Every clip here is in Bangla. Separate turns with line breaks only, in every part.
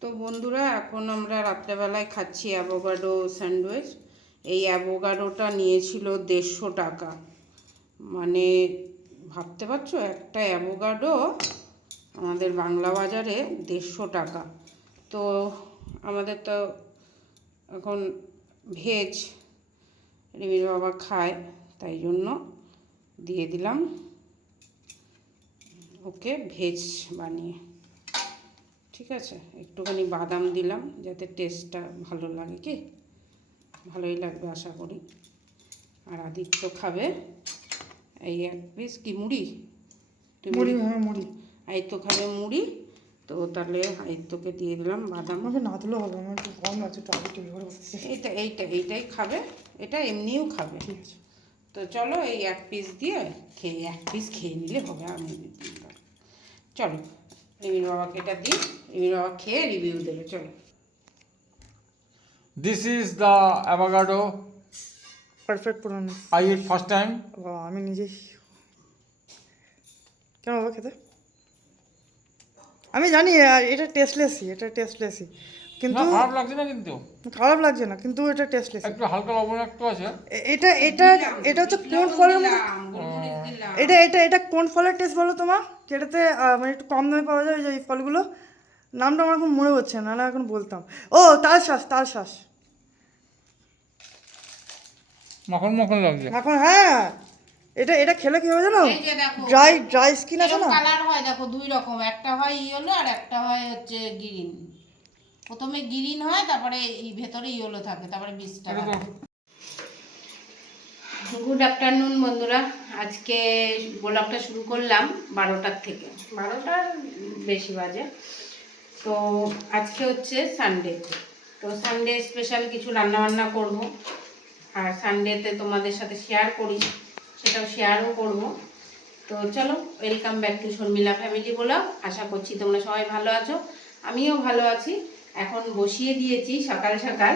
তো বন্ধুরা, এখন আমরা রাত্রেবেলায় খাচ্ছি অ্যাভোকাডো স্যান্ডউইচ। এই অ্যাভোকাডোটা নিয়েছিল দেড়শো টাকা। মানে ভাবতে পারছ? একটা অ্যাভোকাডো আমাদের বাংলা বাজারে দেড়শো টাকা। তো আমাদের তো এখন ভেজ রিমির বাবা খায়, তাই জন্য দিয়ে দিলাম। ওকে, ভেজ বানিয়ে। ঠিক আছে একটুখানি বাদাম দিলাম যাতে টেস্টটা ভালো লাগে কি? ভালোই লাগবে আশা করি। আর আদিত্য খাবে এই এক পিস কি মুড়ি? তুই
মুড়ি হ্যাঁ মুড়ি।
আদিত্য খাবে মুড়ি তো তাহলে আদিত্যকে দিয়ে দিলাম বাদাম।
আমাকে না দিলেও হবে আমার একটু কম আছে একটু আগে বসেছি
এইটা এইটা এইটাই খাবে এটা এমনিও খাবে।
ঠিক আছে।
তো চলো এই এক পিস দিয়ে খেয়ে এক পিস খেয়ে নিলে হবে আমি চলো রিমির বাবাকে এটা দিই। বাবা খেয়ে রিভিউ দেবে চলো
This is the avocado.
Perfect পুরানো
I ate first time.
বাবা আমি নিজেই কেন বাবা খেতে আমি জানি এটা টেস্টলেসই এটা টেস্টলেসই কিন্তু
খারাপ লাগছে না কিন্তু
খারাপ লাগছে না কিন্তু এটা টেস্টলেস
একটু হালকা লবণ একটু আছে
এটা এটা এটা হচ্ছে কোন ফলের। এটা এটা এটা কোন ফলের টেস্ট বলো তোমার যেটাতে মানে একটু কম দামে পাওয়া যায় যে এই ফলগুলো নামটা আমার এখন মনে হচ্ছে না না এখন বলতাম। ও তাল শ্বাস তাল শ্বাস।
মাখন মাখন লাগছে।
এখন হ্যাঁ। এটা এটা খেলে কি হবে জানো?
দেখো
ড্রাই ড্রাই স্কিন আছে না?
কালার হয় দেখো দুই রকম। একটা হয় ইয়েলো আর একটা হয় হচ্ছে গ্রিন প্রথমে গ্রিন হয় তারপরে এই ভেতরে ইয়েলো থাকে তারপরে বীজটা গুড আফটারনুন বন্ধুরা। আজকে ব্লগটা শুরু করলাম বারোটার থেকে। বারোটার বেশি বাজে। তো আজকে হচ্ছে সানডে তো। সানডে স্পেশাল কিছু রান্নাবান্না করব। আর সানডেতে তোমাদের সাথে শেয়ার করি। সেটাও শেয়ারও করব। তো চলো welcome back to Sharmila family blog আশা করছি তোমরা সবাই ভালো আছো। আমিও ভালো আছি। এখন বসিয়ে দিয়েছি সকাল সকাল।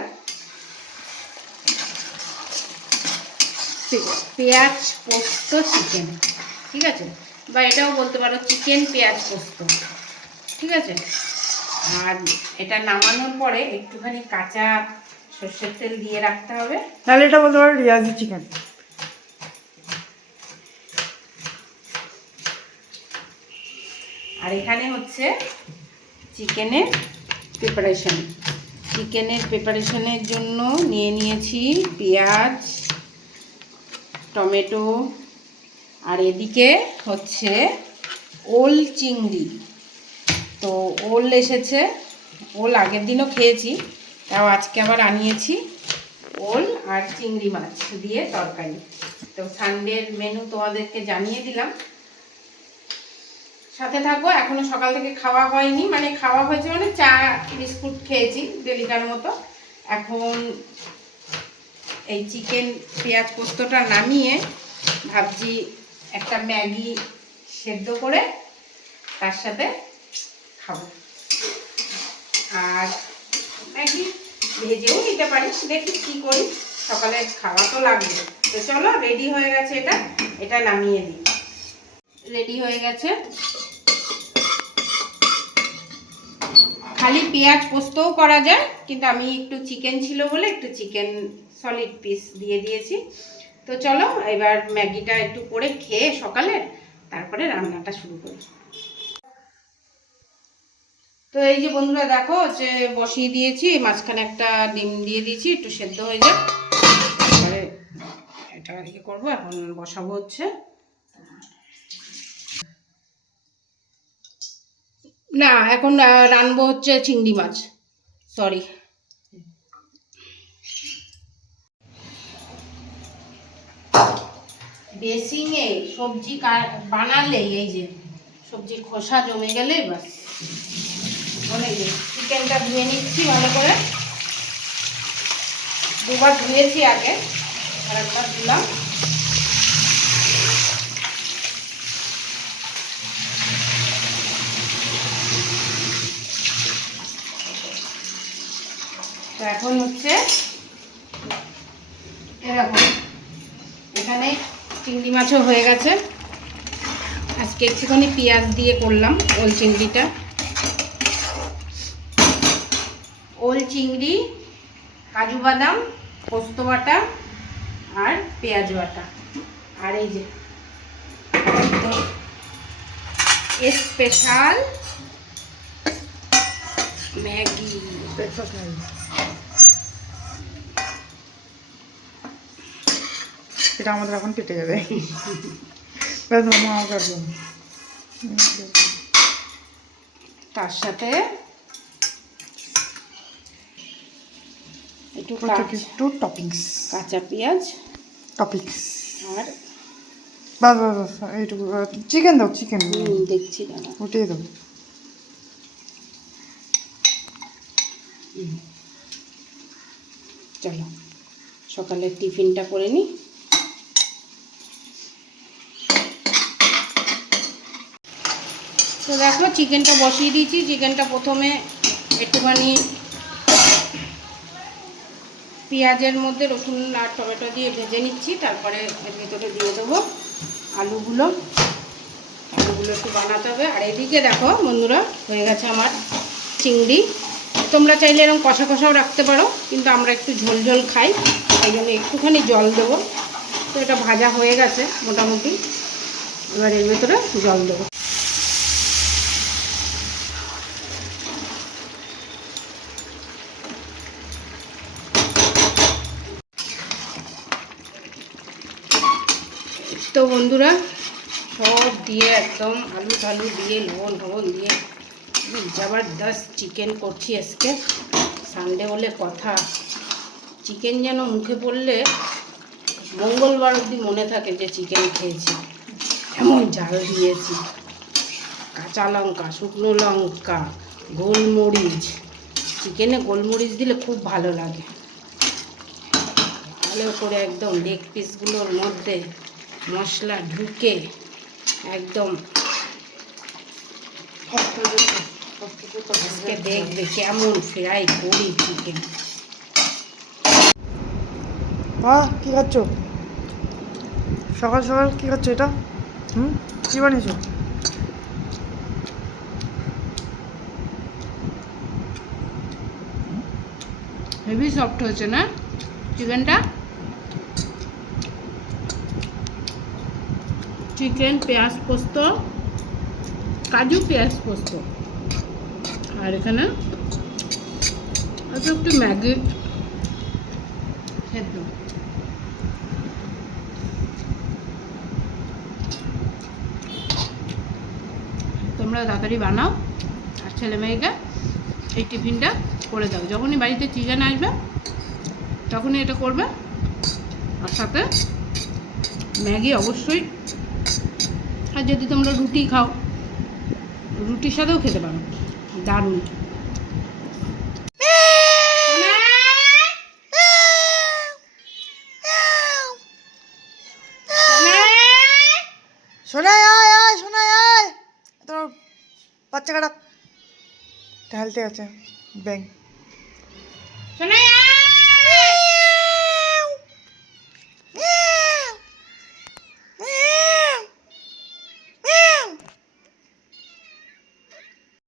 পেঁয়াজ পোস্ত চিকেন ঠিক আছে? বা এটাও বলতে পারো চিকেন পেঁয়াজ, পোস্ত। ঠিক আছে? আর এটা নামানোর পরে একটুখানি কাঁচা সর্ষের তেল দিয়ে রাখতে হবে।
তাহলে এটা বলতে পারো রিয়াজি চিকেন
আর এখানে হচ্ছে চিকেনের প্রিপারেশন চিকেনের প্রিপারেশনের জন্য নিয়ে নিয়েছি পেঁয়াজ টমেটো আর এদিকে হচ্ছে ওল চিংড়ি। তো ওল এসেছে। ওল আগের দিনও খেয়েছি, তাও আজকে আবার আনিয়েছি ওল আর চিংড়ি মাছ দিয়ে তরকারি। তো সানডের মেনু তোমাদেরকে জানিয়ে দিলাম। সাথে থাকব, এখনও সকাল থেকে খাওয়া হয়নি মানে খাওয়া হয়েছে মানে চা, বিস্কুট খেয়েছি ডেলিকার মতো। এখন এই চিকেন পেঁয়াজ পোস্তটা নামিয়ে ভাবছি একটা ম্যাগি সেদ্ধ করে তার সাথে খাব। আর ম্যাগি ভেজেও নিতে পারি। দেখি কি করি। সকালে খাওয়া তো লাগবে। তো চলো রেডি হয়ে গেছে এটা। এটা নামিয়ে দিই। রেডি হয়ে গেছে। খালি পেঁয়াজ পোস্তও করা যায়, কিন্তু আমি একটু চিকেন ছিল বলে একটু চিকেন সলিড পিস দিয়ে দিয়েছি। তো চলো, এবার ম্যাগিটা একটু করে খেয়ে সকালে তারপরে রান্নাটা শুরু করি। তো এই যে বন্ধুরা দেখো, যে বসিয়ে দিয়েছি, মাঝখানে একটা ডিম দিয়ে দিয়েছি, একটু সেদ্ধ হয়ে যাক। তারপরে এটা ইয়ে করব, এখন বসাবো হচ্ছে। না, এখন রানবো হচ্ছে চিংড়ি মাছ। সরি বেসিংয়ে সবজি কা- বানালেই এই যে সবজির খোসা জমে গেলে বাস। মানে চিকেনটা ধুয়ে নিচ্ছি ভালো করে। দুবার ধুয়েছি আগে, আর একবার ধুলাম তো এখন হচ্ছে, এরকম। এখানে চিংড়ি মাছও হয়ে গেছে। আজকে একটুখানি পেঁয়াজ দিয়ে করলাম, ওল চিংড়িটা। চিংড়ি কাজু বাদাম পোস্ত বাটা আর পেঁয়াজ বাটা। আর এই যে স্পেশাল ম্যাগি।
ব্রেকফাস্ট নেই এটা আমাদের এখন কেটে যাবে।
তার সাথে একটু
একটু টপিংস
কাঁচা পেঁয়াজ।
টপিংস
আর
বাস বাস বাস এইটুকু চিকেন দাও চিকেন
দেখছি দাদা।
ওটাই দেবো
চলো সকালে টিফিনটা করে নিই তো দেখো চিকেনটা বসিয়ে দিয়েছি। চিকেনটা প্রথমে একটুখানি পেঁয়াজের মধ্যে রসুন আর টমেটো দিয়ে ভেজে নিচ্ছি, তারপরে এর ভিতরে দিয়ে দেবো আলুগুলো। আলুগুলো একটু বানাতে হবে। আর এদিকে দেখো বন্ধুরা, হয়ে গেছে আমার চিংড়ি। তোমরা চাইলে এরকম কষা কষাও রাখতে পারো, কিন্তু আমরা একটু ঝোল ঝোল খাই, তাই জন্য একটুখানি জল দেবো। তো এটা ভাজা হয়ে গেছে মোটামুটি। এবার এর ভেতরে জল দেবো। তো বন্ধুরা, সব দিয়ে একদম আলু টালু দিয়ে, লবণ টবণ দিয়ে জবরদস্ত চিকেন করছি আজকে। সানডে বলে কথা। চিকেন যেন মুখে পড়লে মঙ্গলবার অবধি মনে থাকে যে চিকেন খেয়েছি। এমন জাল দিয়েছি। কাঁচা লঙ্কা, শুকনো লঙ্কা, গোলমরিচ। চিকেনে গোলমরিচ দিলে খুব ভালো লাগে। ভালো করে একদম লেগ পিসগুলোর মধ্যে মশলা ঢুকে একদম আজকে দেখবে কেমন ফ্রাই করি চিকেন
মা কি খাচ্ছ? সকাল সকাল কি খাচ্ছ এটা? হুম? কি বানিয়েছো?
হেভি সফট হয়েছে না চিকেনটা চিকেন, পেঁয়াজ পোস্ত, কাজু, পেঁয়াজ পোস্ত। আর এখানে আছে একটু ম্যাগি সেদ্ধ তোমরা তাড়াতাড়ি বানাও আর ছেলে মেয়েকে এই টিফিনটা করে দাও। যখনই বাড়িতে চিকেন আসবে, তখনই এটা করবে। আর সাথে ম্যাগি অবশ্যই আর যদি তোমরা রুটি খাও রুটির সাথেও খেতে পারো। দারুণ।
শোনায় আয় আয় শোনায় আয় বাচ্চা খারাপ ঢালতে আছে। ব্যাং।
শোনাই